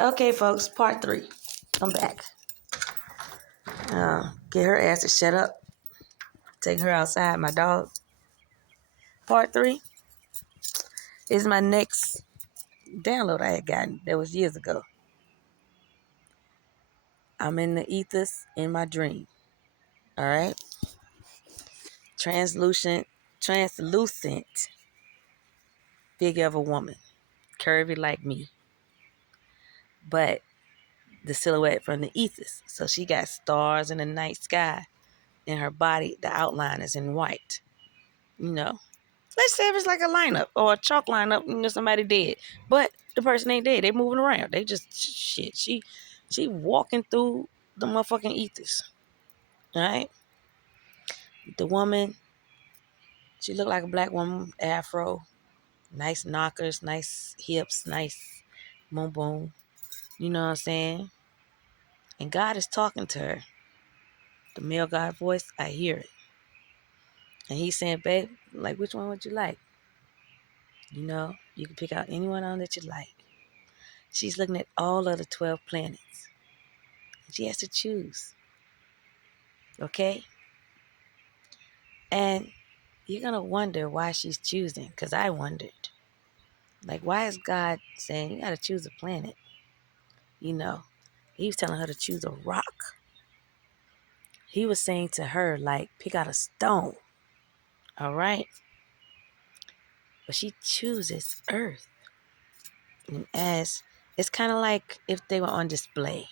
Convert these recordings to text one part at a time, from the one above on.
Okay, folks, part 3. I'm back. Get her ass to shut up. Take her outside, my dog. Part 3 is my next download I had gotten. That was years ago. I'm in the ethers in my dream. All right? Translucent figure of a woman. Curvy like me. But the silhouette from the ethers. So she got stars in the night sky. And her body, the outline is in white. You know. Let's say if it's like a lineup or a chalk lineup, somebody dead. But the person ain't dead. They moving around. They just shit. She walking through the motherfucking ethers. Alright? The woman, she looked like a black woman, afro, nice knockers, nice hips, nice boom boom. You know what I'm saying? And God is talking to her. The male God voice, I hear it. And he's saying, babe, like, which one would you like? You know, you can pick out anyone on that you like. She's looking at all of the 12 planets. She has to choose. Okay? And you're going to wonder why she's choosing. Because I wondered. Like, why is God saying you got to choose a planet? You know, he was telling her to choose a rock. He was saying to her, like, pick out a stone. All right? But she chooses Earth. And as it's kind of like if they were on display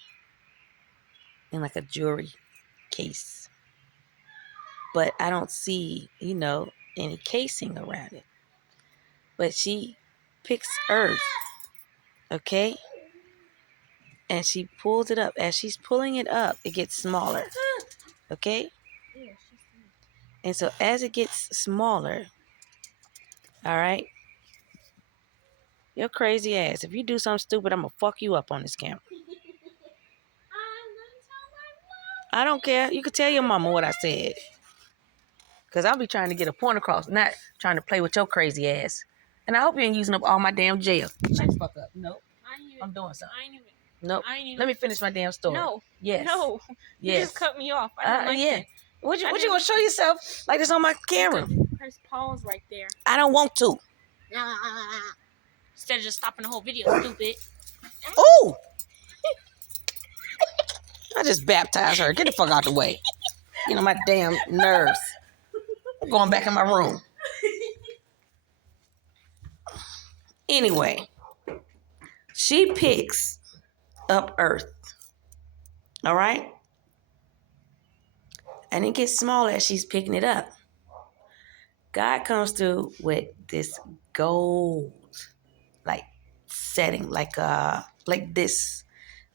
in like a jewelry case. But I don't see, any casing around it. But she picks Earth, okay? And she pulls it up. As she's pulling it up, it gets smaller, okay? And so as it gets smaller, all right, your crazy ass, if you do something stupid, I'm going to fuck you up on this camera. I don't care. You can tell your mama what I said. Because I'll be trying to get a point across, not trying to play with your crazy ass. And I hope you ain't using up all my damn jail. Shut the fuck up. Nope. I'm doing something. Nope. Let me finish my damn story. No. Yes. No. Yes. You just cut me off. I don't like yeah. that. What you gonna show yourself like this on my camera? Press pause right there. I don't want to. Instead of just stopping the whole video, stupid. Ooh! I just baptized her. Get the fuck out the way. My damn nerves. I'm going back in my room. Anyway, she picks up Earth. All right? And it gets smaller as she's picking it up. God comes through with this gold, like, setting, like this.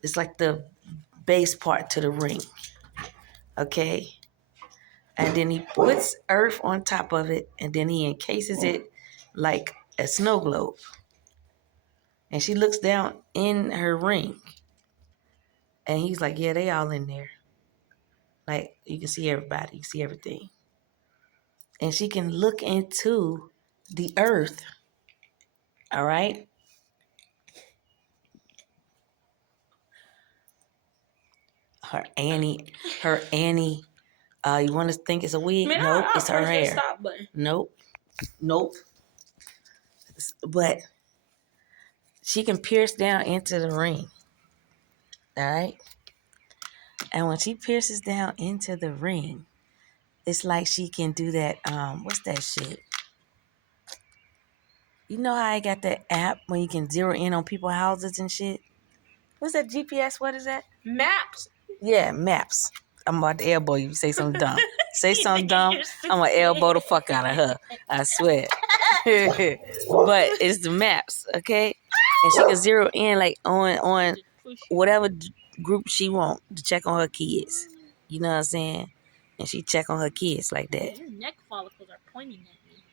It's like the base part to the ring. Okay? And then he puts Earth on top of it, and then he encases it like a snow globe. And she looks down in her ring. And he's like, yeah, they all in there. Like, you can see everybody. You can see everything. And she can look into the Earth. All right? Her Annie. You want to think it's a wig? Man, Nope, it's her hair. Stop button. Nope. But she can pierce down into the ring. All right? And when she pierces down into the ring, it's like she can do that, what's that shit? You know how I got that app when you can zero in on people's houses and shit? What's that GPS? What is that? Maps. Yeah, maps. I'm about to elbow you. Say something dumb. Say something dumb. I'm going to elbow the fuck out of her. I swear. But it's the maps, okay? And she can zero in like on whatever group she want to check on her kids. You know what I'm saying? And she check on her kids like that. Your neck follicles are pointing at me.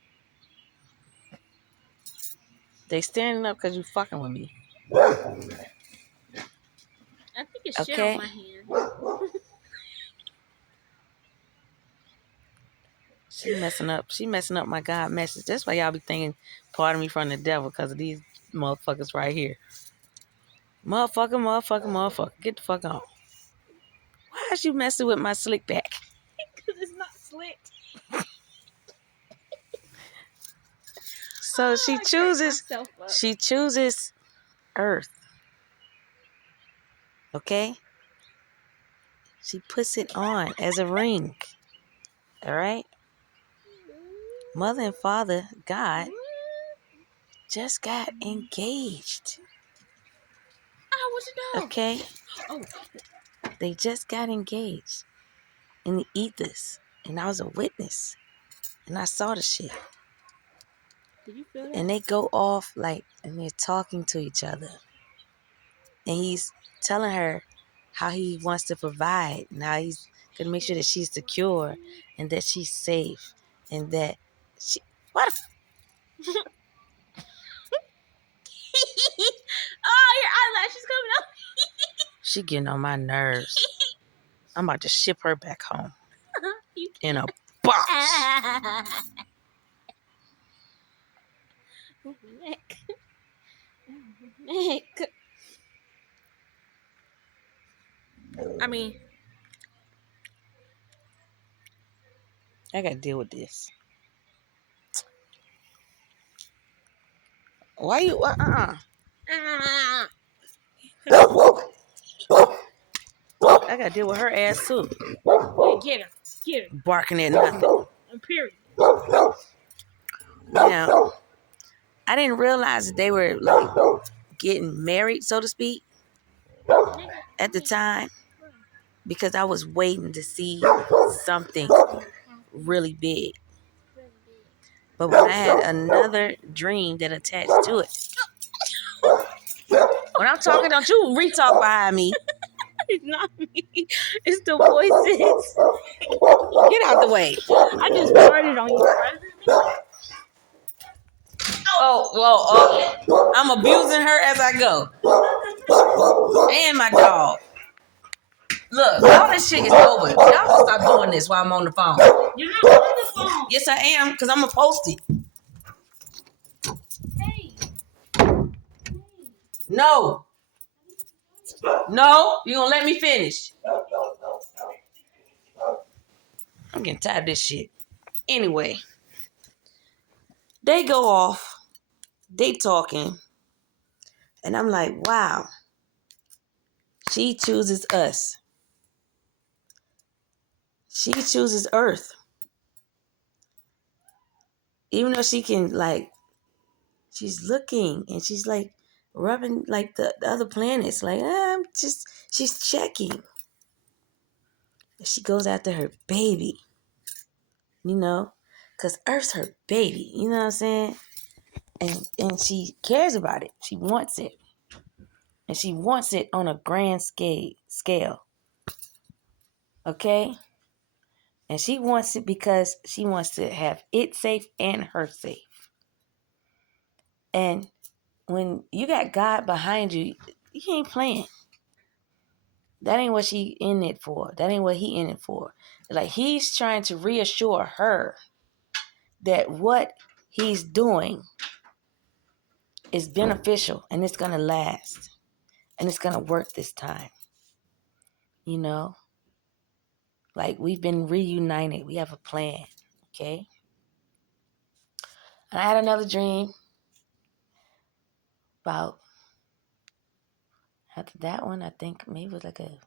They standing up because you fucking with me. I think it's shit Okay. on my hand. She messing up my God message. That's why y'all be thinking, pardon me from the devil, because of these motherfuckers right here. Motherfucker. Get the fuck on. Why is you messing with my slick back? Because it's not slicked. So I cracked myself up. she chooses Earth. Okay? She puts it on as a ring. All right? Mother and father, God, just got engaged. I want to know. Okay? Oh, They just got engaged in the ethers. And I was a witness. And I saw the shit. did you feel that? And they go off like, and they're talking to each other. And he's telling her how he wants to provide and how he's going to make sure that she's secure and that she's safe and that she. What? Oh, your eyelashes coming up. She getting on my nerves. I'm about to ship her back home You in a box. Oh, my neck. Oh, my neck. I mean, I got to deal with this. Why you? I got to deal with her ass too. yeah, get her. Get her. Barking at nothing. Period. Now, I didn't realize that they were like getting married, so to speak, at the time because I was waiting to see something really big. But when I had another dream that attached to it, when I'm talking, don't you re-talk behind me. It's not me. It's the voices. Get out the way. I just farted on you. Oh, I'm abusing her as I go. And my dog. Look, all this shit is over. Y'all gonna stop doing this while I'm on the phone. You're not on the phone. Yes, I am, because I'm gonna post it. Hey. No, you gonna let me finish. I'm getting tired of this shit. Anyway, they go off. They talking. And I'm like, wow. She chooses us. She chooses Earth. Even though she can, like, she's looking and she's like rubbing like the other planets. Like, she's checking. She goes after her baby, you know, because Earth's her baby, you know what I'm saying? And she cares about it. She wants it. And she wants it on a grand scale. Okay? And she wants it because she wants to have it safe and her safe. And when you got God behind you, you ain't playing. That ain't what she in it for. That ain't what he in it for. Like, he's trying to reassure her that what he's doing is beneficial and it's going to last. And it's going to work this time. You know? Like, we've been reunited. We have a plan. Okay? And I had another dream about, after that one, I think maybe it was like a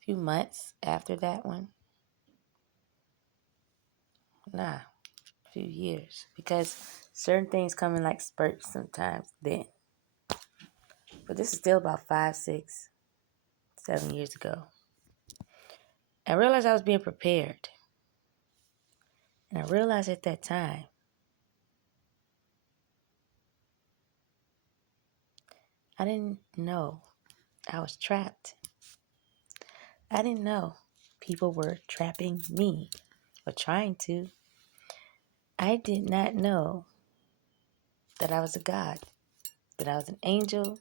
few months after that one. Nah, a few years. Because certain things come in like spurts sometimes then. But this is still about 5, 6, 7 years ago. I realized I was being prepared. And I realized at that time, I didn't know I was trapped. I didn't know people were trapping me or trying to. I did not know that I was a God, that I was an angel,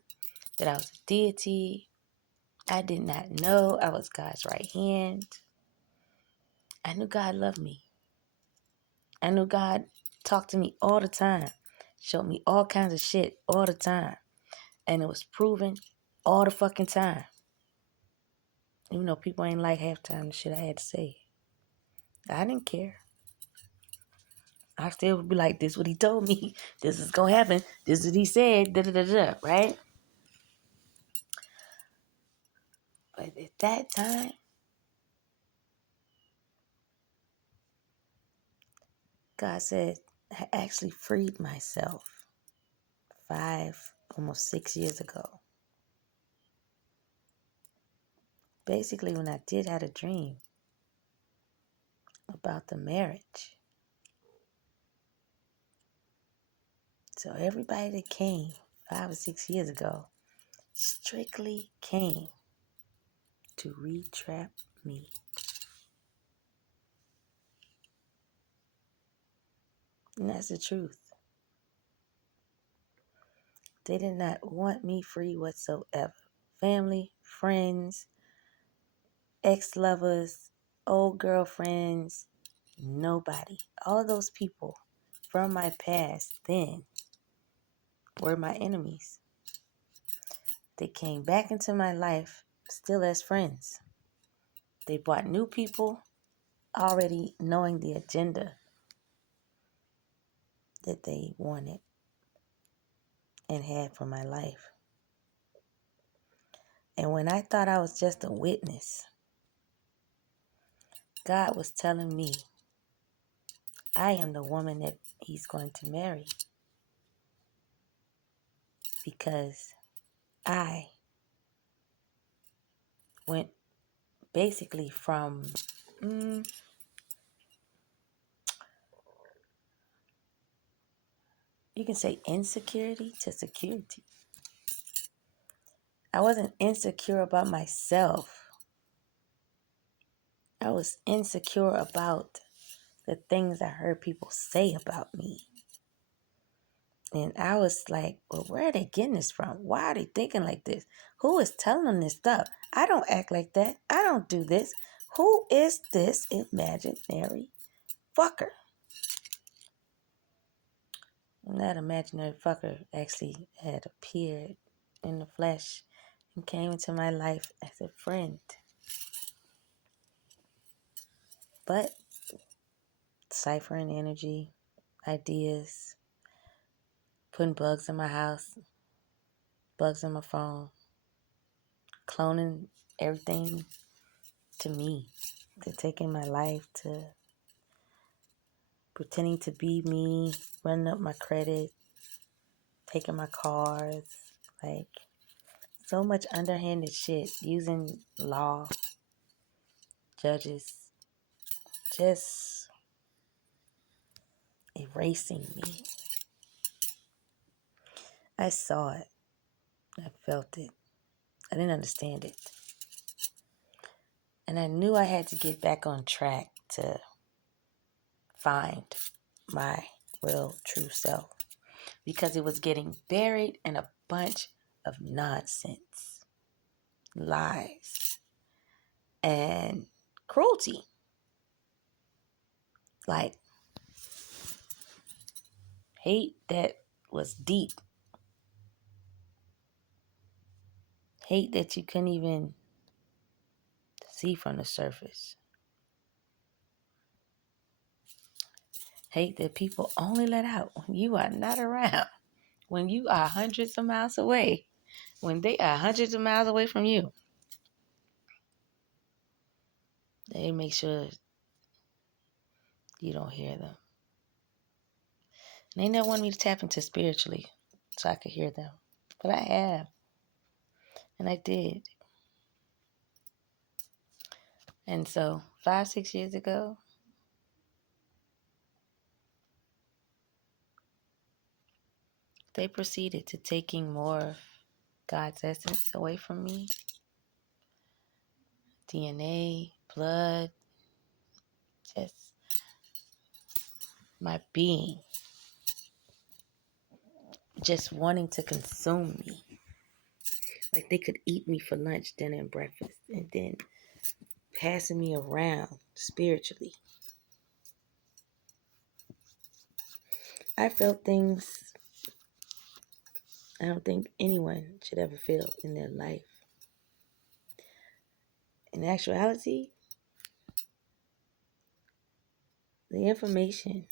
that I was a deity. I did not know I was God's right hand. I knew God loved me. I knew God talked to me all the time, showed me all kinds of shit all the time. And it was proven all the fucking time. Even though people ain't like half the time the shit I had to say. I didn't care. I still would be like, this is what he told me. This is gonna happen. This is what he said. Da da da da. Right? But at that time, God said, I actually freed myself almost 6 years ago. Basically, when I did have a dream about the marriage. So everybody that came 5 or 6 years ago strictly came to re-trap me. And that's the truth. They did not want me free whatsoever. Family, friends, ex-lovers, old girlfriends, nobody. All those people from my past then were my enemies. They came back into my life still as friends. They brought new people already knowing the agenda that they wanted and had for my life. And when I thought I was just a witness, God was telling me, I am the woman that he's going to marry because I went basically from, you can say insecurity to security. I wasn't insecure about myself. I was insecure about the things I heard people say about me. And I was like, well, where are they getting this from? Why are they thinking like this? Who is telling them this stuff? I don't act like that. I don't do this. Who is this imaginary fucker? And that imaginary fucker actually had appeared in the flesh and came into my life as a friend. But ciphering energy, ideas, putting bugs in my house, bugs in my phone, cloning everything to me, to taking my life, to pretending to be me, running up my credit, taking my cars, like so much underhanded shit, using law, judges, just erasing me. I saw it. I felt it. I didn't understand it. And I knew I had to get back on track to find my real true self because it was getting buried in a bunch of nonsense, lies, and cruelty. Like hate that was deep. Hate that you couldn't even see from the surface. Hate that people only let out when you are not around. When you are hundreds of miles away. When they are hundreds of miles away from you. They make sure you don't hear them. And they never wanted me to tap into spiritually so I could hear them. But I have. And I did. And so 5, 6 years ago, they proceeded to taking more of God's essence away from me. DNA, blood, just my being. Just wanting to consume me. Like they could eat me for lunch, dinner, and breakfast. And then passing me around spiritually. I felt things I don't think anyone should ever feel in their life. In actuality, the information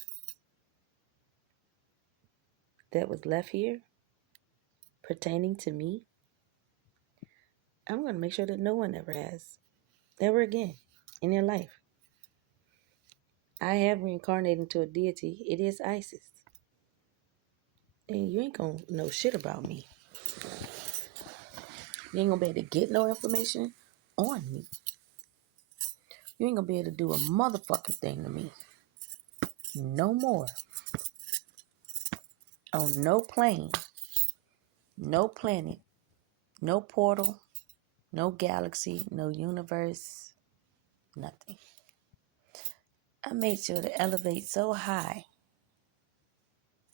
that was left here pertaining to me, I'm going to make sure that no one ever has, ever again in their life. I have reincarnated into a deity. It is Isis. And you ain't going to know shit about me. You ain't going to be able to get no information on me. You ain't going to be able to do a motherfucking thing to me. No more. On no plane, no planet, no portal, no galaxy, no universe, nothing. I made sure to elevate so high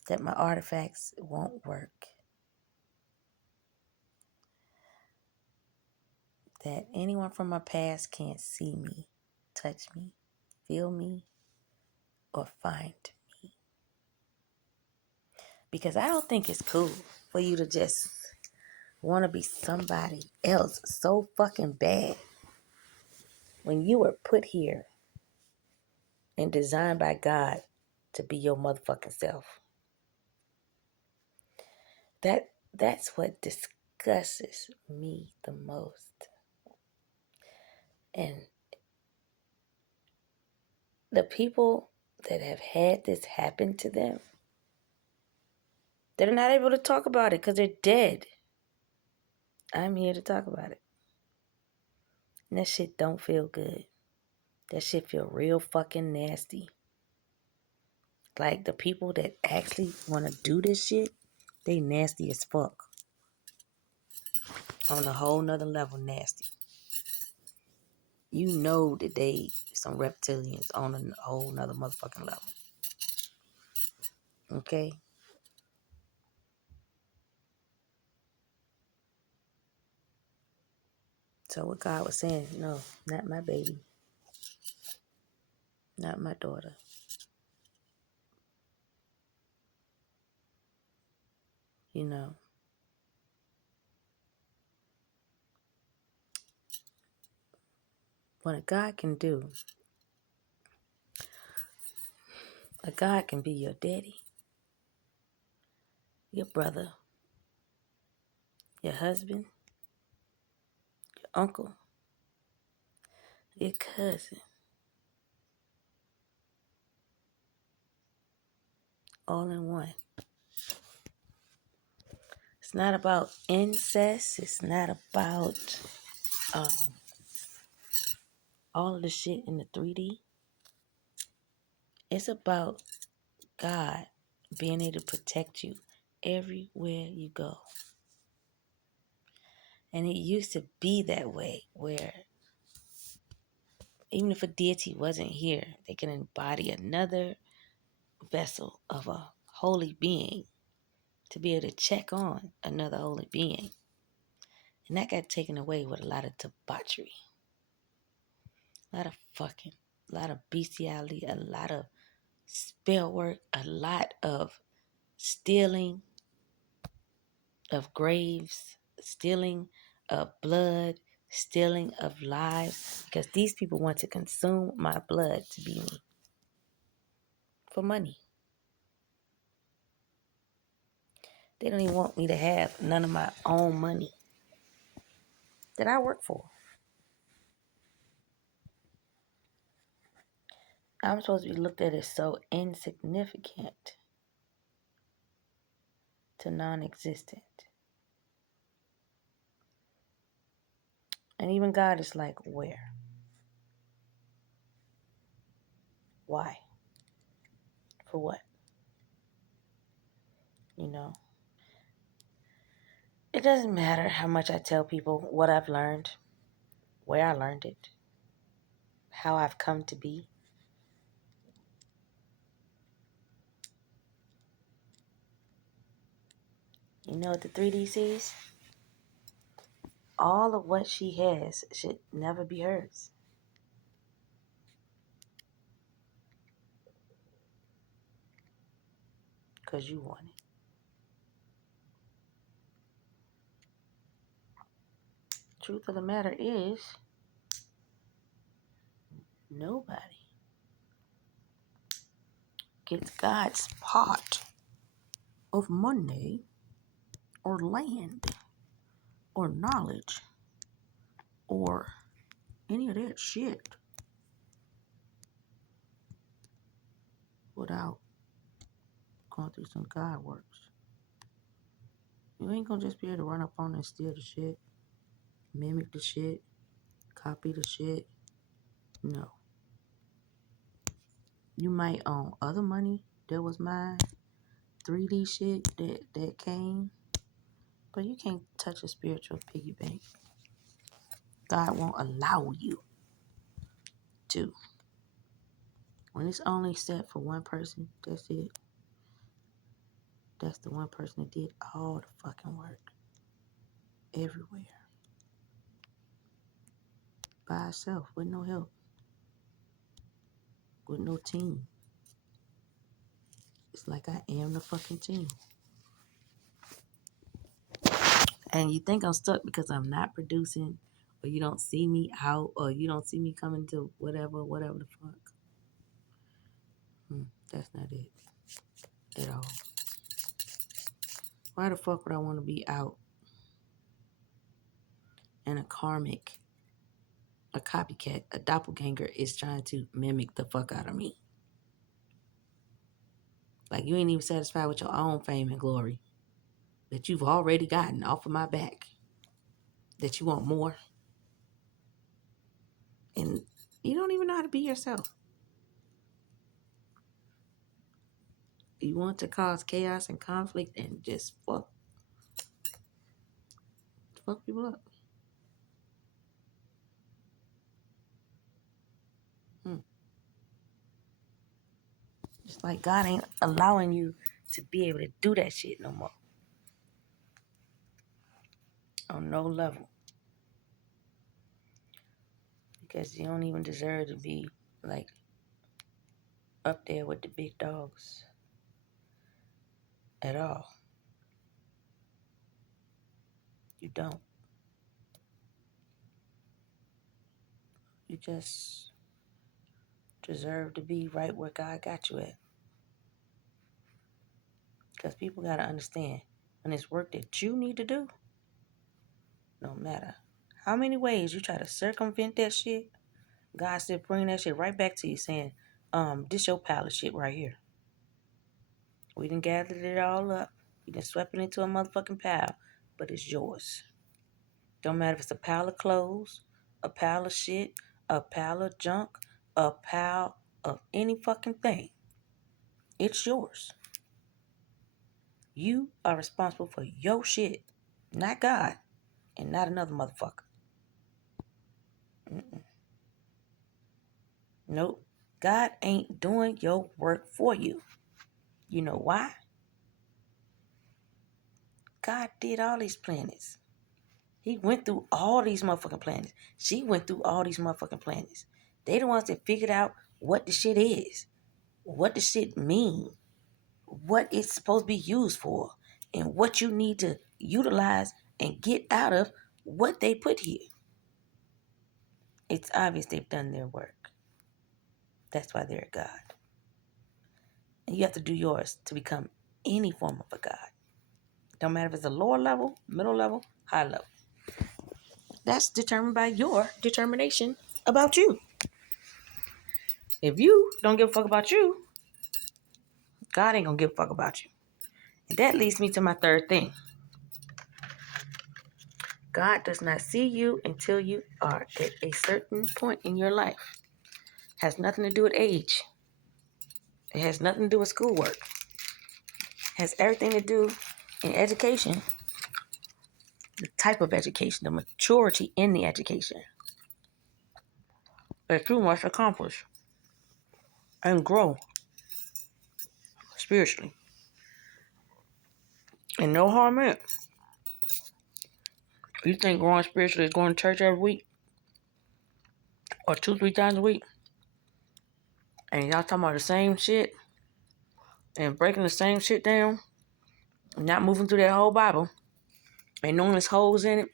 that my artifacts won't work. That anyone from my past can't see me, touch me, feel me, or find me. Because I don't think it's cool for you to just want to be somebody else so fucking bad when you were put here and designed by God to be your motherfucking self. That's what disgusts me the most. And the people that have had this happen to them, they're not able to talk about it because they're dead. I'm here to talk about it. And that shit don't feel good. That shit feel real fucking nasty. Like the people that actually want to do this shit, they nasty as fuck. On a whole nother level nasty. You know that they some reptilians on a whole nother motherfucking level. Okay? So what God was saying, no, not my baby. Not my daughter. You know. What a God can do, a God can be your daddy, your brother, your husband, your uncle, your cousin, all in one. It's not about incest. It's not about um, all of the shit in the 3D. It's about God being able to protect you everywhere you go. And it used to be that way where even if a deity wasn't here, they can embody another vessel of a holy being to be able to check on another holy being. And that got taken away with a lot of debauchery, a lot of fucking, a lot of bestiality, a lot of spell work, a lot of stealing of graves, stealing of blood, stealing of lives, because these people want to consume my blood to be me for money. They don't even want me to have none of my own money that I work for. I'm supposed to be looked at as so insignificant to non-existent. And even God is like, where? Why? For what? You know? It doesn't matter how much I tell people what I've learned, where I learned it, how I've come to be. You know what the 3D sees? All of what she has should never be hers. Because you want it. Truth of the matter is, nobody gets God's part of money or land or knowledge or any of that shit without going through some God works. You ain't gonna just be able to run up on and steal the shit, mimic the shit, copy the shit. No. You might own other money that was mine, 3D shit that came, but you can't touch a spiritual piggy bank. God won't allow you to. When it's only set for one person, that's it. That's the one person that did all the fucking work. Everywhere. By itself, with no help. With no team. It's like I am the fucking team. And you think I'm stuck because I'm not producing, or you don't see me out, or you don't see me coming to whatever the fuck. That's not it at all. Why the fuck would I want to be out and a karmic, a copycat, a doppelganger is trying to mimic the fuck out of me? Like, you ain't even satisfied with your own fame and glory that you've already gotten off of my back, that you want more, and you don't even know how to be yourself. You want to cause chaos and conflict and just fuck people up. It's like God ain't allowing you to be able to do that shit no more. On no level. Because you don't even deserve to be like up there with the big dogs at all. You don't. You just deserve to be right where God got you at. Because people got to understand, when it's work that you need to do, no matter how many ways you try to circumvent that shit, God still bring that shit right back to you saying, this your pile of shit right here. We done gathered it all up. You done swept it into a motherfucking pile, but it's yours. Don't matter if it's a pile of clothes, a pile of shit, a pile of junk, a pile of any fucking thing. It's yours. You are responsible for your shit, not God, and not another motherfucker. Nope. God ain't doing your work for you. You know why? God did all these planets. He went through all these motherfucking planets. She went through all these motherfucking planets. They the ones that figured out what the shit is, what the shit mean, what it's supposed to be used for, and what you need to utilize and get out of what they put here. It's obvious they've done their work. That's why they're a God. And you have to do yours to become any form of a God. Don't matter if it's a lower level, middle level, high level. That's determined by your determination about you. If you don't give a fuck about you, God ain't gonna give a fuck about you. And that leads me to my third thing. God does not see you until you are at a certain point in your life. It has nothing to do with age. It has nothing to do with schoolwork. It has everything to do in education, the type of education, the maturity in the education that you must accomplish and grow spiritually. And no harm in it. You think growing spiritually is going to church every week or 2-3 times a week, and y'all talking about the same shit and breaking the same shit down and not moving through that whole Bible and knowing there's holes in it,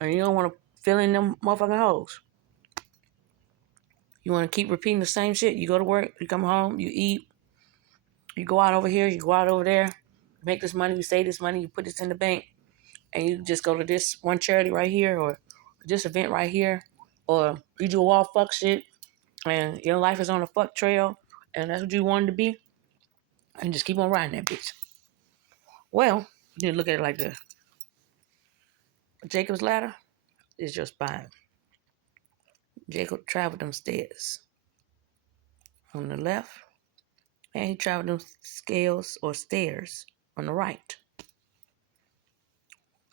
and you don't want to filling them motherfucking holes. You want to keep repeating the same shit. You go to work, you come home, you eat, you go out over here, you go out over there, you make this money, you save this money, you put this in the bank, and you just go to this one charity right here, or this event right here, or you do all fuck shit, and your life is on a fuck trail, and that's what you wanted to be, and just keep on riding that bitch. Well, you need to look at it like this. Jacob's ladder is your spine. Jacob traveled them stairs on the left, and he traveled them scales or stairs on the right.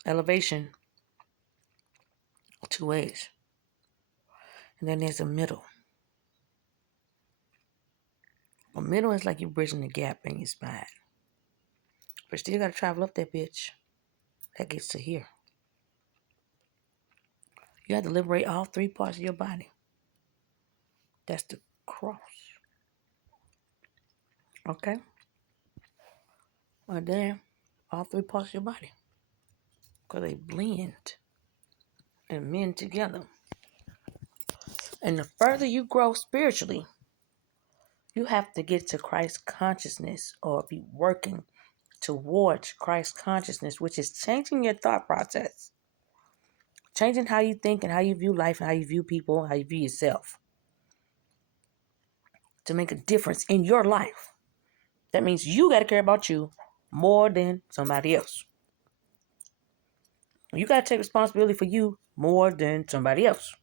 Elevation, two ways. And then there's a middle. A middle is like you're bridging the gap in your spine. But still got to travel up that bitch. That gets to here. You have to liberate all three parts of your body. That's the cross. Okay? And then all three parts of your body. Because they blend and mend together. And the further you grow spiritually, you have to get to Christ consciousness or be working towards Christ consciousness, which is changing your thought process. Changing how you think and how you view life and how you view people and how you view yourself. To make a difference in your life. That means you got to care about you more than somebody else. You got to take responsibility for you more than somebody else.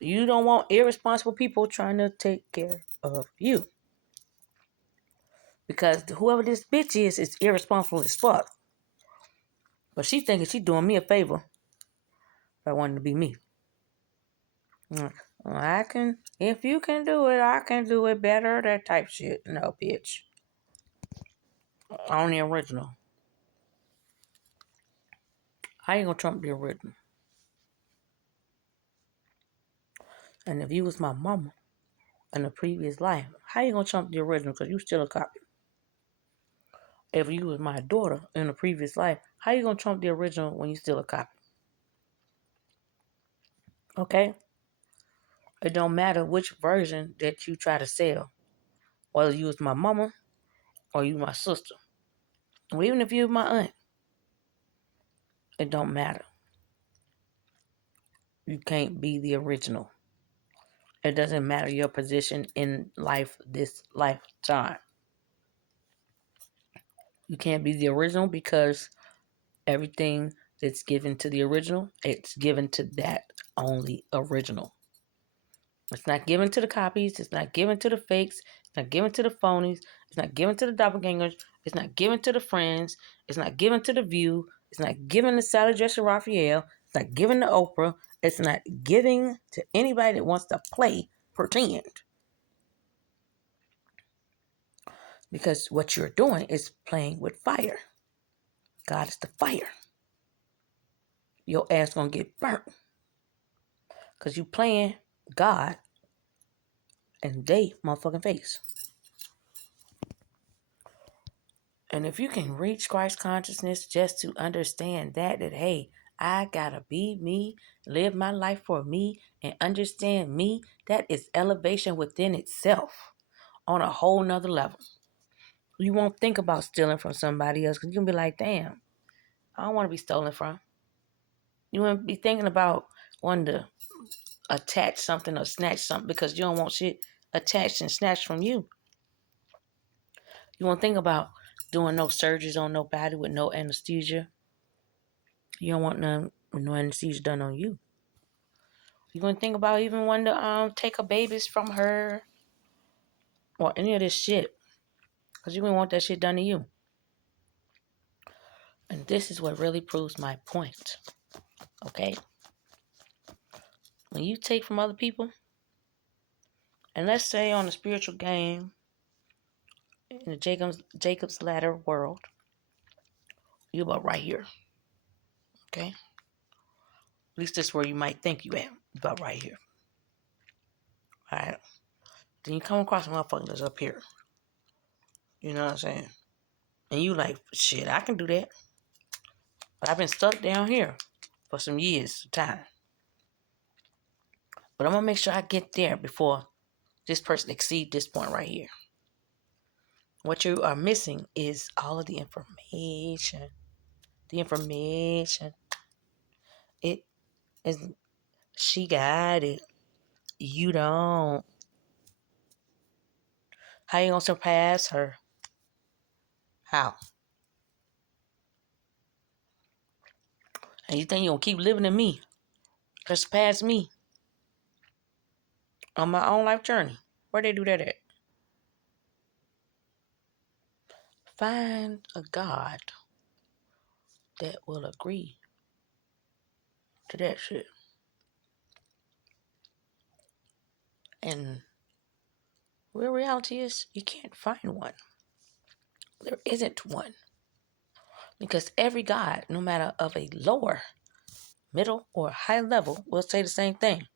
You don't want irresponsible people trying to take care of you. Because whoever this bitch is irresponsible as fuck. But she thinking she doing me a favor by wanting to be me. If you can do it, I can do it better, that type shit. No, bitch. On the original. How you gonna trump the original? And if you was my mama in a previous life, how you gonna trump the original? Because you still a copy. If you was my daughter in a previous life, how you gonna trump the original when you still a copy? Okay? It don't matter which version that you try to sell. Whether you was my mama or you my sister. Or even if you was my aunt. It don't matter. You can't be the original. It doesn't matter your position in life this lifetime. You can't be the original because everything that's given to the original, it's given to that only original. It's not given to the copies. It's not given to the fakes. It's not given to the phonies. It's not given to the doppelgangers. It's not given to the friends. It's not given to the View. It's not given to Sally Jessy Raphael. It's not given to Oprah. It's not giving to anybody that wants to play pretend. Because what you're doing is playing with fire. God is the fire. Your ass gonna get burnt. Because you playing God and they motherfucking face. And if you can reach Christ consciousness just to understand that hey, I gotta be me, live my life for me, and understand me, that is elevation within itself on a whole nother level. You won't think about stealing from somebody else because you're gonna be like, damn, I don't want to be stolen from. You won't be thinking about wanting to attach something or snatch something because you don't want shit attached and snatched from you. You won't think about doing no surgeries on nobody with no anesthesia. You don't want no anesthesia done on you. You wouldn't think about even wanting to take her babies from her or any of this shit. Because you wouldn't want that shit done to you. And this is what really proves my point. Okay? When you take from other people, and let's say on the spiritual game, in the Jacob's Ladder world, you're about right here. Okay? At least that's where you might think you at. About right here. Alright? Then you come across a motherfucker that's up here. You know what I'm saying? And you like, shit, I can do that. But I've been stuck down here. for some years of time. But I'm gonna make sure I get there before this person exceeds this point right here. What you are missing is all of the information. The information. It is she got it. You don't. How you gonna surpass her? How? And you think you gonna keep living in me? Just surpass me on my own life journey. Where they do that at? Find a God that will agree to that shit. And real reality is you can't find one. There isn't one. Because every God, no matter of a lower, middle, or high level, will say the same thing.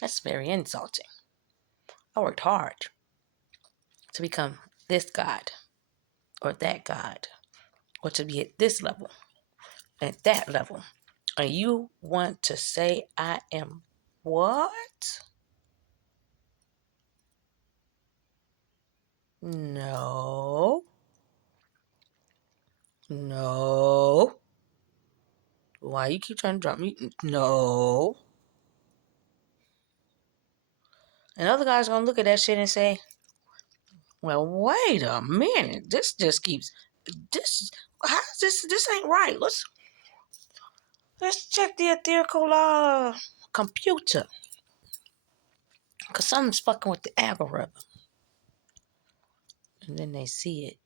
That's very insulting. I worked hard to become this God or that God, or to be at this level, at that level. And you want to say I am what? No. No. Why you keep trying to drop me? No. And other guys gonna look at that shit and say, well, wait a minute. This just keeps this how's this ain't right. Let's check the etherical computer. Cause something's fucking with the algorithm. And then they see it.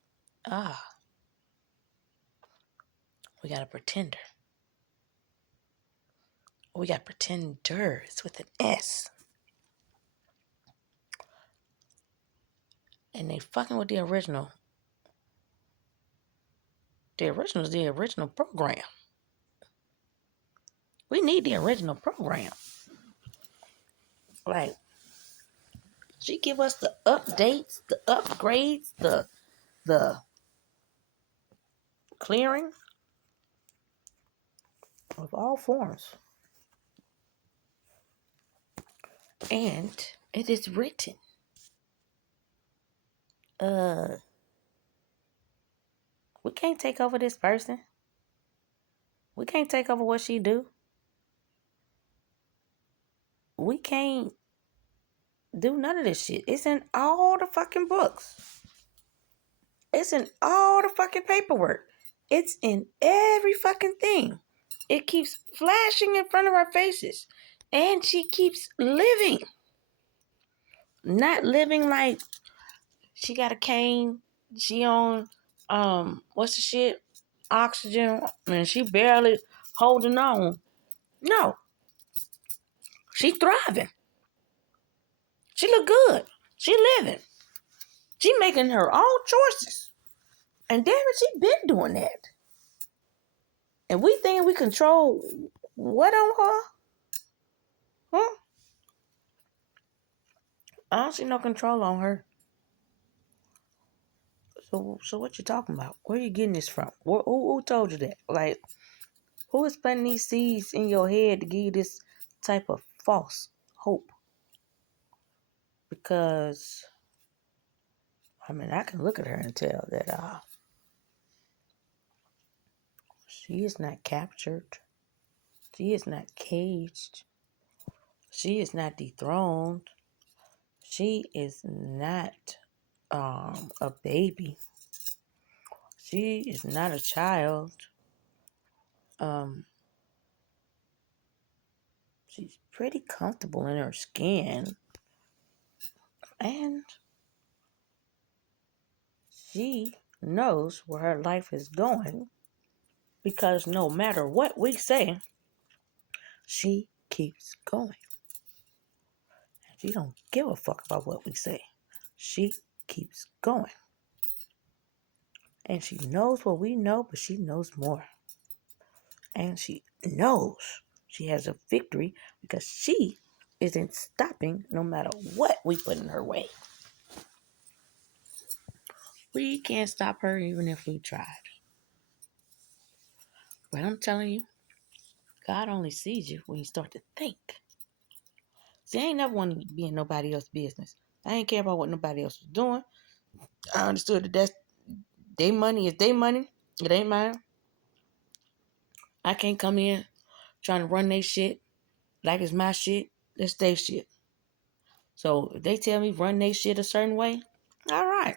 We got a pretender. We got pretenders with an S. And they fucking with the original. The original is the original program. We need the original program. Like, she give us the updates, the upgrades, the clearing of all forms. And it is written. We can't take over this person. We can't take over what she do. We can't do none of this shit. It's in all the fucking books. It's in all the fucking paperwork. It's in every fucking thing. It keeps flashing in front of our faces. And she keeps living. Not living like she got a cane. She on what's the shit? Oxygen, and she barely holding on. No. She thriving. She look good. She living. She making her own choices. And damn it, she been doing that. And we think we control what on her? Huh? I don't see no control on her. So what you talking about? Where you getting this from? Who told you that? Like, who is planting these seeds in your head to give you this type of false hope? Because, I mean, I can look at her and tell that she is not captured. She is not caged. She is not dethroned. She is not a baby. She is not a child. Um, she's pretty comfortable in her skin. And she knows where her life is going because no matter what we say, she keeps going. She don't give a fuck about what we say. She keeps going. And she knows what we know, but she knows more. And she knows she has a victory because she isn't stopping no matter what we put in her way. We can't stop her even if we tried. But I'm telling you, God only sees you when you start to think. See, I ain't never want to be in nobody else's business. I ain't care about what nobody else was doing. I understood that that's their money is their money. It ain't mine. I can't come in trying to run their shit like it's my shit. That's their shit. So if they tell me run their shit a certain way, all right,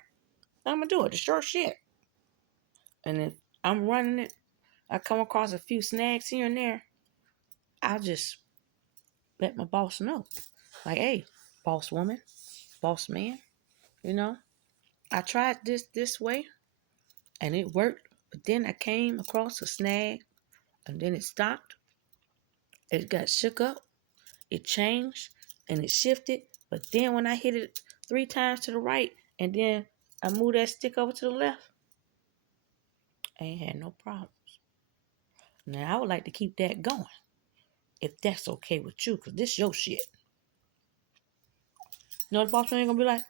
I'm gonna do it. It's your shit. And if I'm running it, I come across a few snags here and there, I'll just let my boss know. Like, hey, boss woman, boss man, you know, I tried this way and it worked, but then I came across a snag and then it stopped. It got shook up, it changed and it shifted. But then when I hit it 3 times to the right and then I moved that stick over to the left, I ain't had no problems. Now I would like to keep that going if that's okay with you, because this your shit. You know, the boss man gonna be like,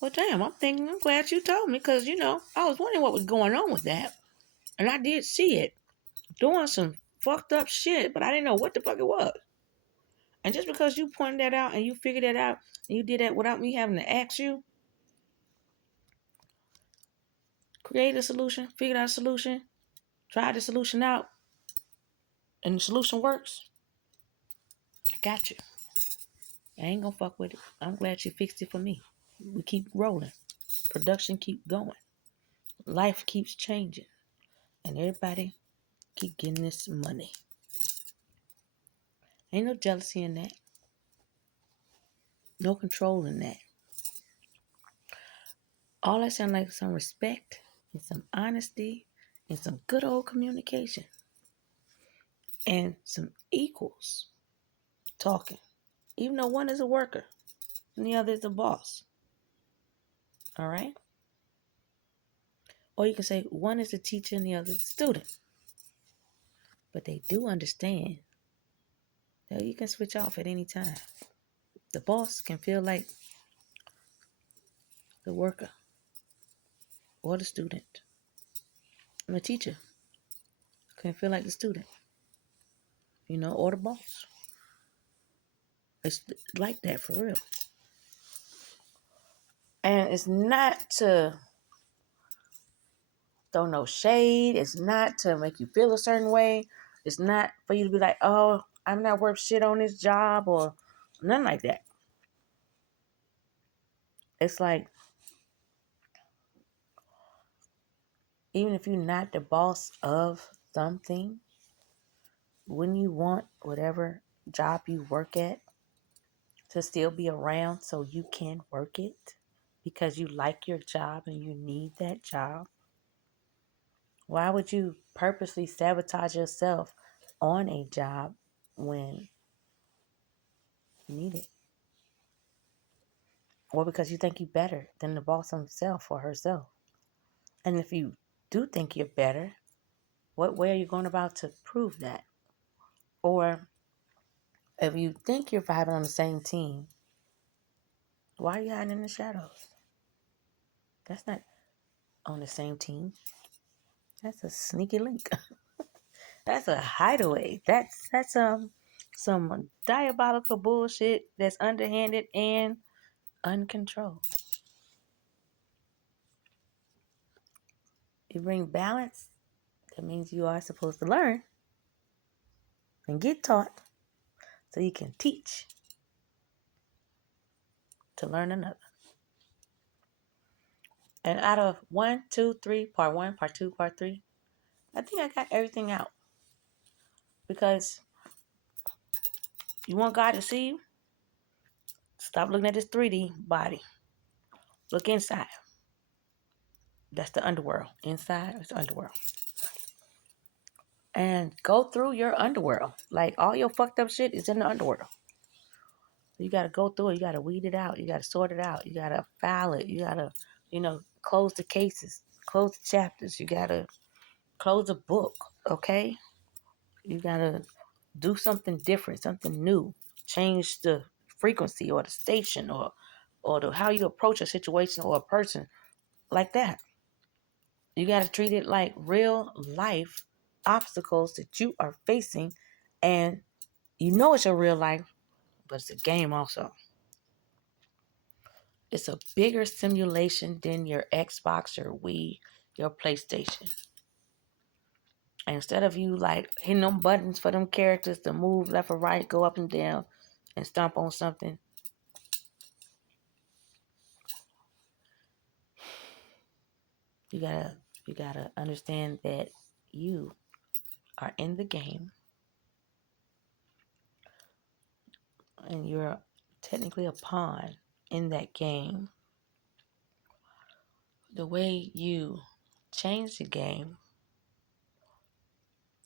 well, damn, I'm glad you told me, because, I was wondering what was going on with that. And I did see it doing some fucked up shit, but I didn't know what the fuck it was. And just because you pointed that out and you figured that out and you did that without me having to ask you, create a solution, figure out a solution, try the solution out, and the solution works, I got you. I ain't gonna fuck with it. I'm glad you fixed it for me. We keep rolling. Production keep going. Life keeps changing. And everybody keep getting this money. Ain't no jealousy in that. No control in that. All that sounds like some respect and some honesty and some good old communication and some equals talking. Even though one is a worker and the other is a boss. All right? Or you can say one is a teacher and the other is a student. But they do understand that you can switch off at any time. The boss can feel like the worker or the student. And the teacher can feel like the student, or the boss. It's like that for real. And it's not to throw no shade. It's not to make you feel a certain way. It's not for you to be like, oh, I'm not worth shit on this job or nothing like that. It's like, even if you're not the boss of something, wouldn't you want whatever job you work at to still be around so you can work it because you like your job and you need that job? Why would you purposely sabotage yourself on a job when you need it? Or because you think you're better than the boss himself or herself? And if you do think you're better, what way are you going about to prove that? Or if you think you're vibing on the same team, why are you hiding in the shadows? That's not on the same team. That's a sneaky link. That's a hideaway. That's some diabolical bullshit that's underhanded and uncontrolled. You bring balance, that means you are supposed to learn and get taught so you can teach to learn another. And out of 1, 2, 3, part 1, part 2, part 3, I think I got everything out. Because you want God to see you, stop looking at this 3D body. Look inside. That's the underworld. Inside is the underworld. And go through your underworld. Like, all your fucked up shit is in the underworld. You got to go through it. You got to weed it out. You got to sort it out. You got to file it. You got to, close the cases, close the chapters. You got to close a book, okay? You got to do something different, something new. Change the frequency or the station or how you approach a situation or a person, like that. You got to treat it like real life obstacles that you are facing And you know it's your real life, but it's a game also. It's a bigger simulation than your Xbox, your Wii, your PlayStation. And instead of you like hitting them buttons for them characters to move left or right, go up and down, and stomp on something, you gotta understand that you are in the game and you're technically a pawn in that game. The way you change the game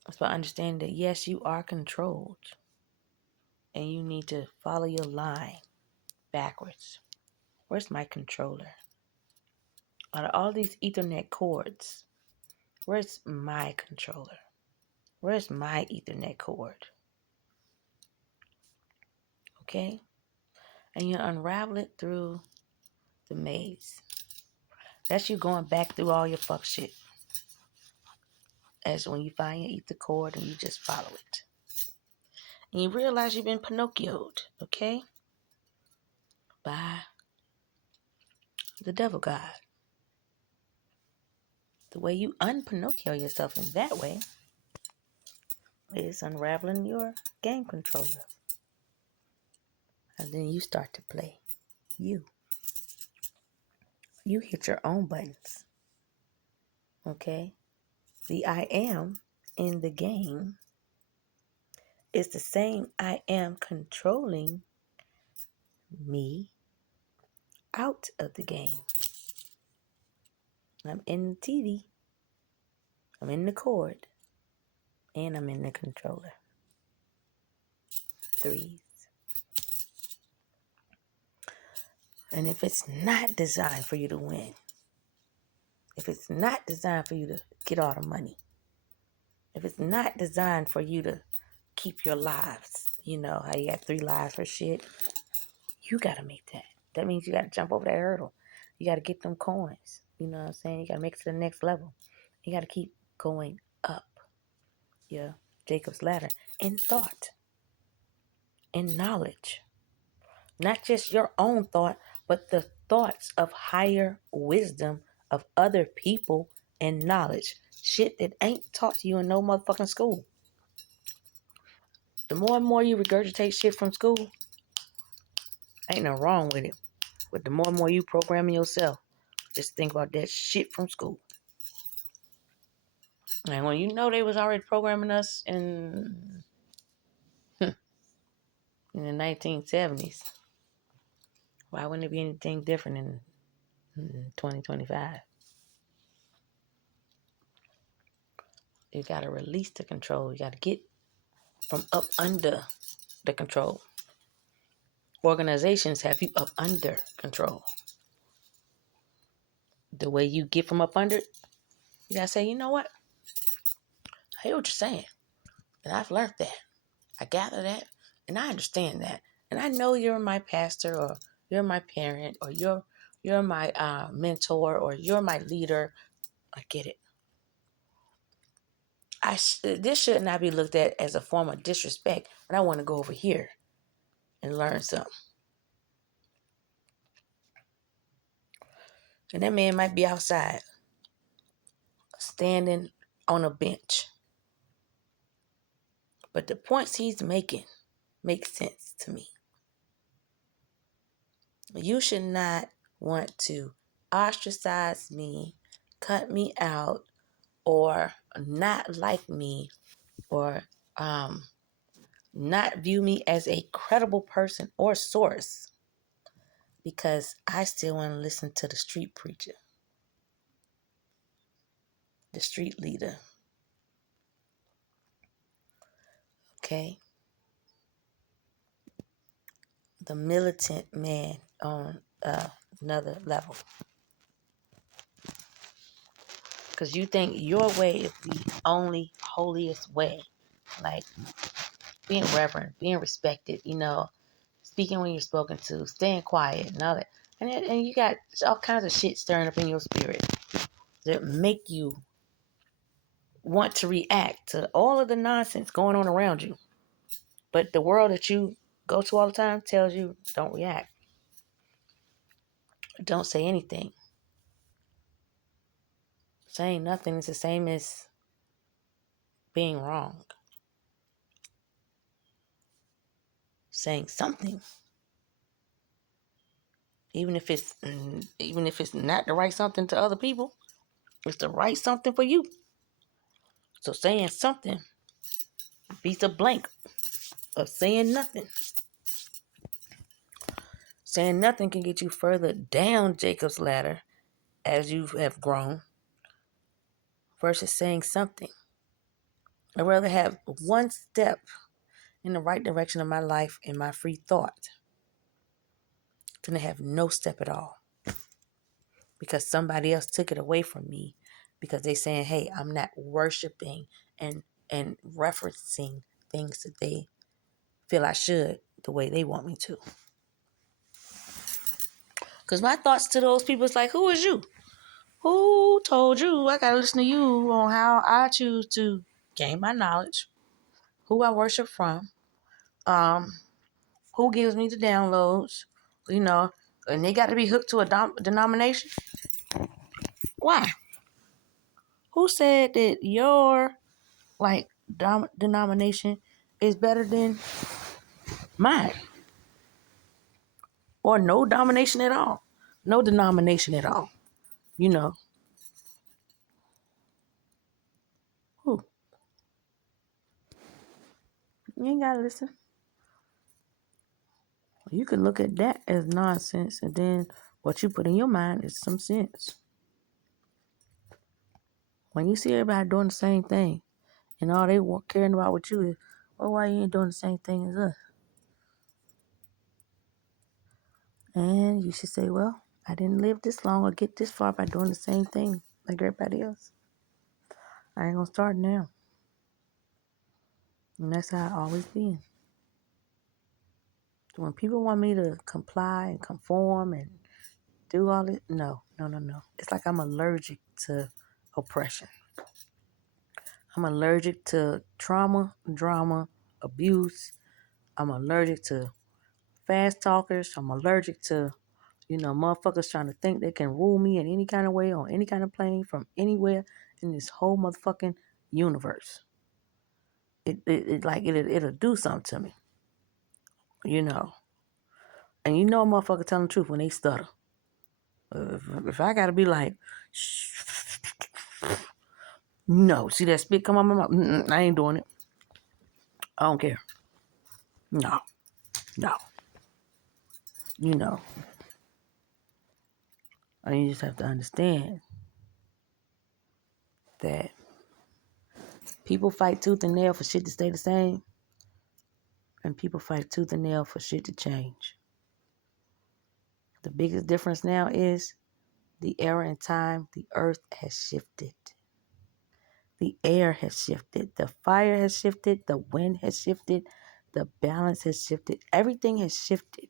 is by understanding that yes, you are controlled and you need to follow your line backwards. Where's my controller? Out of all these Ethernet cords, where's my controller? Where's my Ethernet cord? Okay? And you unravel it through the maze. That's you going back through all your fuck shit. As when you find your ether cord and you just follow it. And you realize you've been Pinocchioed, okay? By the devil god. The way you un-Pinocchio yourself in that way is unraveling your game controller. And then you start to play. You hit your own buttons, okay? The I am in the game is the same I am controlling me out of the game. I'm in the TV, I'm in the cord, and I'm in the controller. Threes. And if it's not designed for you to win, if it's not designed for you to get all the money, if it's not designed for you to keep your lives, you know how you got 3 lives for shit, you got to make that. That means you got to jump over that hurdle. You got to get them coins. You know what I'm saying? You got to make it to the next level. You got to keep going up. Yeah, Jacob's ladder in thought, in knowledge. Not just your own thought, but the thoughts of higher wisdom of other people and knowledge. Shit that ain't taught to you in no motherfucking school. The more and more you regurgitate shit from school, ain't no wrong with it. But the more and more you programming yourself, just think about that shit from school. And when you know they was already programming us in the 1970s, why wouldn't it be anything different in 2025? You got to release the control. You got to get from up under the control. Organizations have you up under control. The way you get from up under it, you got to say, you know what? I hear what you're saying. And I've learned that. I gather that. And I understand that. And I know you're my pastor or you're my parent or you're my mentor or you're my leader. I get it. This should not be looked at as a form of disrespect, but I want to go over here and learn something. And that man might be outside, standing on a bench. But the points he's making make sense to me. You should not want to ostracize me, cut me out, or not like me, or not view me as a credible person or source because I still want to listen to the street preacher, the street leader. Okay? The militant man on another level. Because you think your way is the only holiest way. Like being reverent, being respected, speaking when you're spoken to, staying quiet and all that. And you got all kinds of shit stirring up in your spirit that make you want to react to all of the nonsense going on around you. But the world that you go to all the time tells you don't react. Don't say anything. Saying nothing is the same as being wrong. Saying something, even if it's not the right something to other people, it's the right something for you. So saying something beats a blank of saying nothing. Saying nothing can get you further down Jacob's ladder as you have grown versus saying something. I'd rather have one step in the right direction of my life and my free thought than to have no step at all. Because somebody else took it away from me because they saying, hey, I'm not worshiping and referencing things that they feel I should the way they want me to. Because my thoughts to those people is like, who is you? Who told you I gotta listen to you on how I choose to gain my knowledge? Who I worship from? Who gives me the downloads? And they got to be hooked to a denomination. Why? Who said that your denomination is better than mine? Or no domination at all? No denomination at all. You know. Who? You ain't gotta listen. You can look at that as nonsense, and then what you put in your mind is some sense. When you see everybody doing the same thing, and all they caring about with you is, well, why you ain't doing the same thing as us? And you should say, well, I didn't live this long or get this far by doing the same thing like everybody else. I ain't gonna start now. And that's how I always been. When people want me to comply and conform and do all this, no. It's like I'm allergic to oppression. I'm allergic to trauma, drama, abuse. I'm allergic to fast talkers. I'm allergic to, motherfuckers trying to think they can rule me in any kind of way on any kind of plane from anywhere in this whole motherfucking universe. It'll do something to me, you know. And a motherfucker telling the truth when they stutter. If I gotta be like, no, see that spit come out my mouth? I ain't doing it. I don't care. No. You know. And you just have to understand that people fight tooth and nail for shit to stay the same, and people fight tooth and nail for shit to change. The biggest difference now is the era and time. The earth has shifted. The air has shifted. The fire has shifted. The wind has shifted. The balance has shifted. Everything has shifted.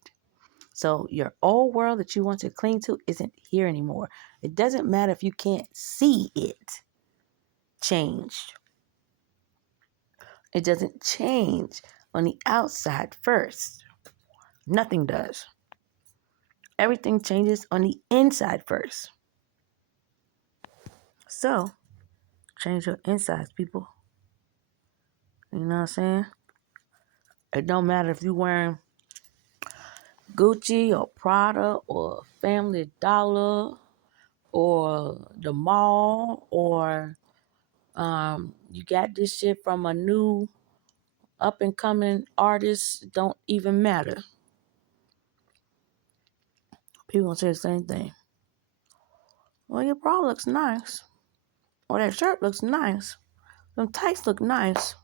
So your old world that you want to cling to isn't here anymore. It doesn't matter if you can't see it changed. It doesn't change on the outside first. Nothing does. Everything changes on the inside first. So, change your insides, people. You know what I'm saying? It don't matter if you're wearing Gucci or Prada or Family Dollar or the mall or you got this shit from a new up and coming artist. Don't even matter. People gonna say the same thing. Well, your bra looks nice. Or that shirt looks nice. Them tights look nice.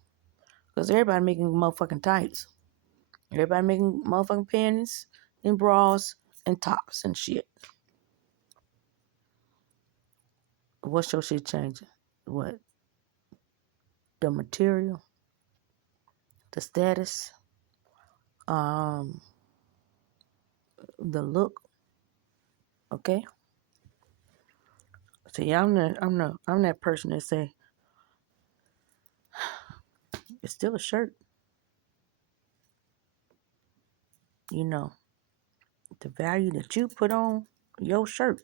Because everybody making motherfucking tights. Everybody making motherfucking panties and bras and tops and shit. What's your shit changing? What? The material? The status? The look? Okay? See, I'm that person that say, it's still a shirt. You know, the value that you put on your shirt,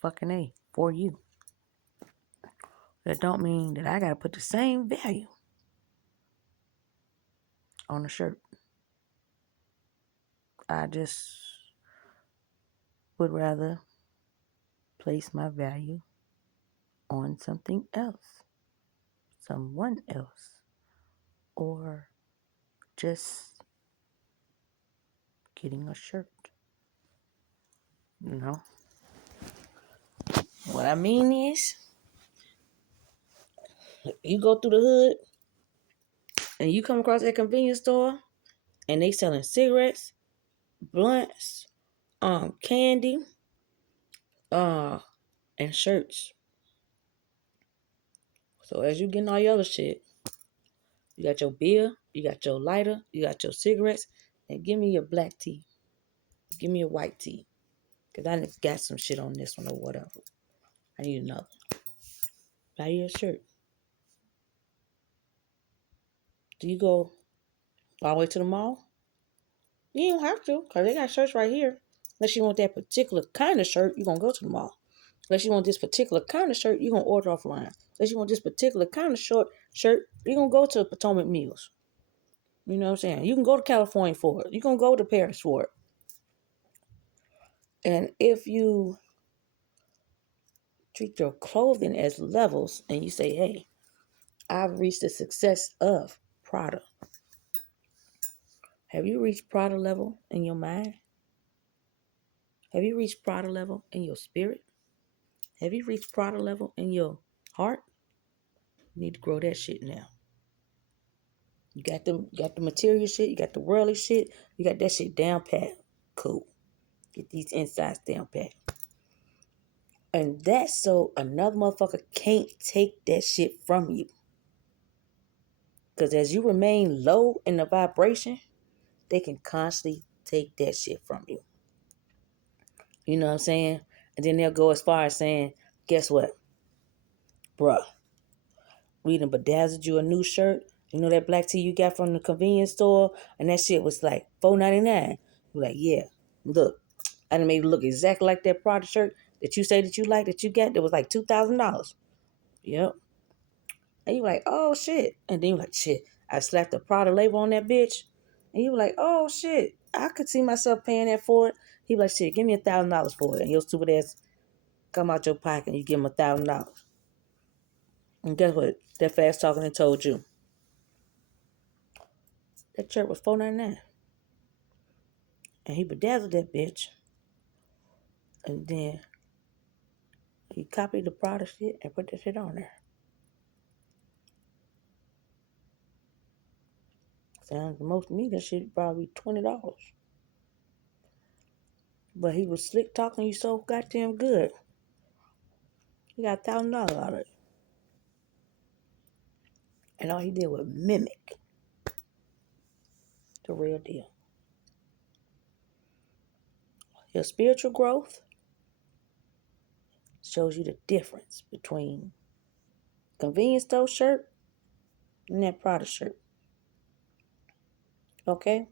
fucking A, for you. That don't mean that I gotta put the same value on the shirt. I just would rather place my value on something else, someone else, or just getting a shirt. You know? What I mean is, you go through the hood and you come across that convenience store and they selling cigarettes, blunts, candy, uh, and shirts. So as you getting all your other shit, you got your beer, you got your lighter, you got your cigarettes, and give me your black tea. Give me your white tea. Because I got some shit on this one or whatever. I need another. Buy you a shirt. Do you go all the way to the mall? You don't have to, because they got shirts right here. Unless you want that particular kind of shirt, you're going to go to the mall. Unless you want this particular kind of shirt, you're going to order offline. Unless you want this particular kind of shirt, you're going to go to Potomac Mills. You know what I'm saying? You can go to California for it. You can go to Paris for it. And if you treat your clothing as levels and you say, hey, I've reached the success of Prada. Have you reached Prada level in your mind? Have you reached Prada level in your spirit? Have you reached Prada level in your heart? You need to grow that shit now. You got the material shit, you got the worldly shit, you got that shit down pat. Cool. Get these insides down pat. And that's so another motherfucker can't take that shit from you. Because as you remain low in the vibration, they can constantly take that shit from you. You know what I'm saying? And then they'll go as far as saying, guess what? Bruh, we done bedazzled you a new shirt. You know that black tee you got from the convenience store? And that shit was like $4.99. You're like, yeah, look. I done made it look exactly like that Prada shirt that you say that you like, that you got. That was like $2,000. Yep. And you're like, oh, shit. And then you're like, shit, I slapped the Prada label on that bitch. And you were like, oh, shit, I could see myself paying that for it. He was like, shit, give me $1,000 for it. And your stupid ass come out your pocket and you give him $1,000. And guess what? That fast talking and told you. That shirt was $4.99. And he bedazzled that bitch. And then he copied the Prada shit and put that shit on there. Sounds the most to me that shit probably $20. But he was slick talking you so goddamn good. He got $1,000 out of it. And all he did was mimic the real deal. Your spiritual growth shows you the difference between convenience store shirt and that Prada shirt. Okay?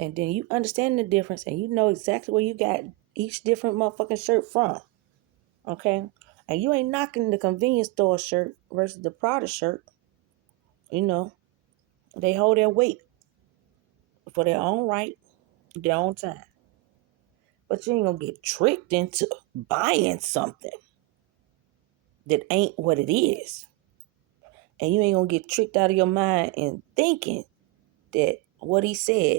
And then you understand the difference and you know exactly where you got each different motherfucking shirt from. Okay? And you ain't knocking the convenience store shirt versus the Prada shirt. You know, they hold their weight for their own right, their own time. But you ain't gonna get tricked into buying something that ain't what it is. And you ain't gonna get tricked out of your mind and thinking that what he said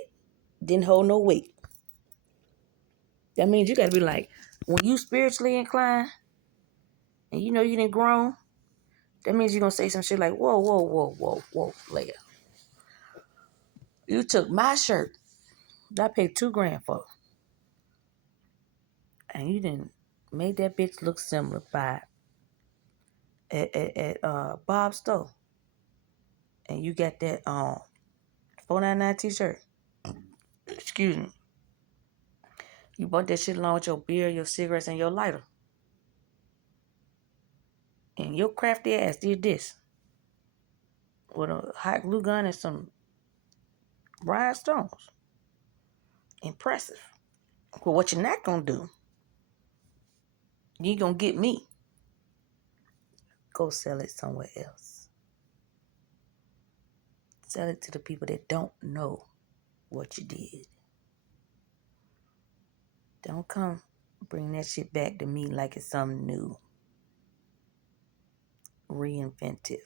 didn't hold no weight. That means you gotta be like, when you spiritually inclined and you know you didn't grown, that means you're gonna say some shit like, whoa, whoa, whoa, whoa, whoa, Leia. You took my shirt that I paid $2,000 for, and you didn't make that bitch look similar by at Bob's store. And you got that $4.99 t-shirt. Excuse me. You bought that shit along with your beer, your cigarettes, and your lighter. And your crafty ass did this with a hot glue gun and some Rhinestones. Impressive. But what you're not going to do, you going to get me. Go sell it somewhere else. Sell it to the people that don't know what you did. Don't come bring that shit back to me like it's something new. Reinventive.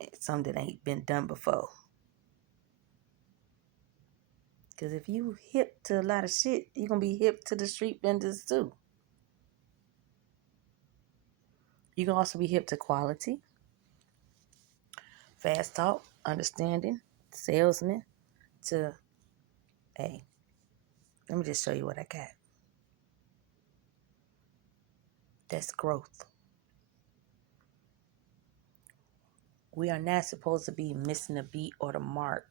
It's something that ain't been done before. Because if you hip to a lot of shit, you're going to be hip to the street vendors too. You can also be hip to quality, fast talk, understanding, salesman, to, hey, let me just show you what I got. That's growth. We are not supposed to be missing the beat or the mark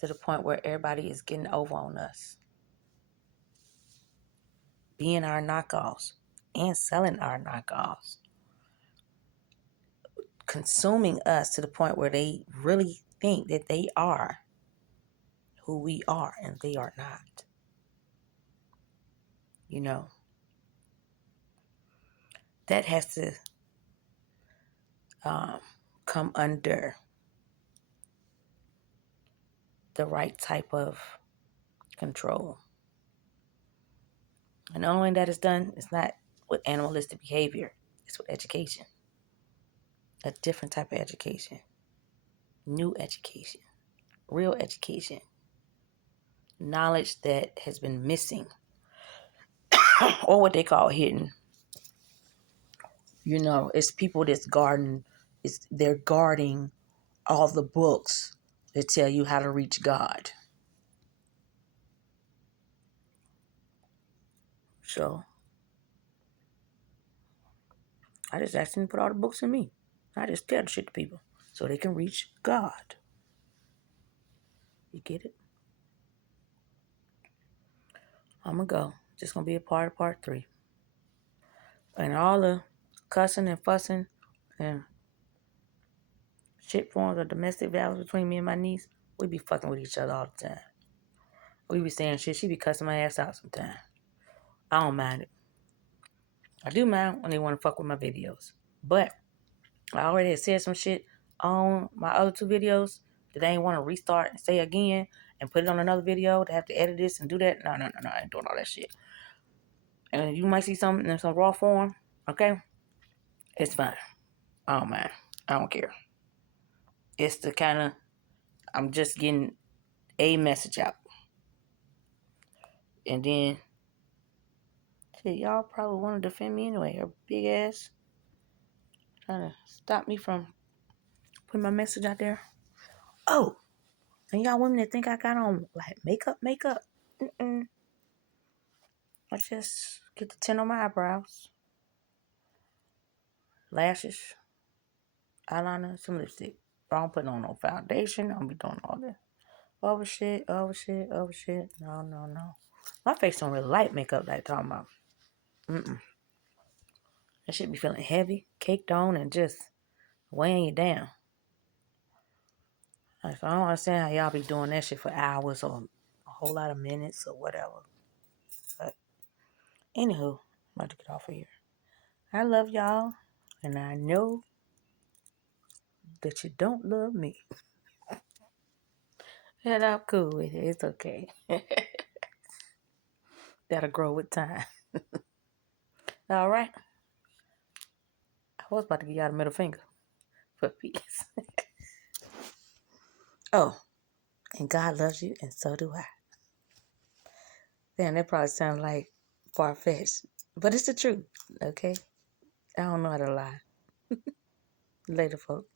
to the point where everybody is getting over on us. Being our knockoffs and selling our knockoffs. Consuming us to the point where they really think that they are who we are and they are not. You know, that has to come under the right type of control. And the only way that is done is not with animalistic behavior, it's with education. A different type of education. New education. Real education. Knowledge that has been missing. Or what they call hidden. You know, it's people that's guarding, they're guarding all the books that tell you how to reach God. So I just asked them to put all the books in me. I just tell the shit to people so they can reach God. You get it? I'm going to go. Just going to be a part of part 3. And all the cussing and fussing and shit forms of domestic violence between me and my niece, we be fucking with each other all the time. We be saying shit. She be cussing my ass out sometimes. I don't mind it. I do mind when they want to fuck with my videos. But I already had said some shit on my other 2 videos that they ain't want to restart and say again and put it on another video to have to edit this and do that. No, I ain't doing all that shit. And you might see something in some raw form, okay? It's fine. I don't mind. I don't care. It's the kind of, I'm just getting a message out. And then, shit, y'all probably want to defend me anyway. Her big ass trying to stop me from putting my message out there. Oh, and y'all women that think I got on, like, makeup. Mm-mm. I just get the tint on my eyebrows, lashes, eyeliner, some lipstick. I don't put on no foundation. I don't be doing all that. Over shit. No. My face don't really like makeup like talking about. Mm-mm. That shit be feeling heavy, caked on, and just weighing you down. Like, I don't understand how y'all be doing that shit for hours or a whole lot of minutes or whatever. But anywho, I'm about to get off of here. I love y'all, and I know that you don't love me. And I'm cool with it. It's okay. That'll grow with time. All right. I was about to give y'all the middle finger for peace. Oh, and God loves you, and so do I. Damn, that probably sounds like far-fetched, but it's the truth, okay? I don't know how to lie. Later, folks.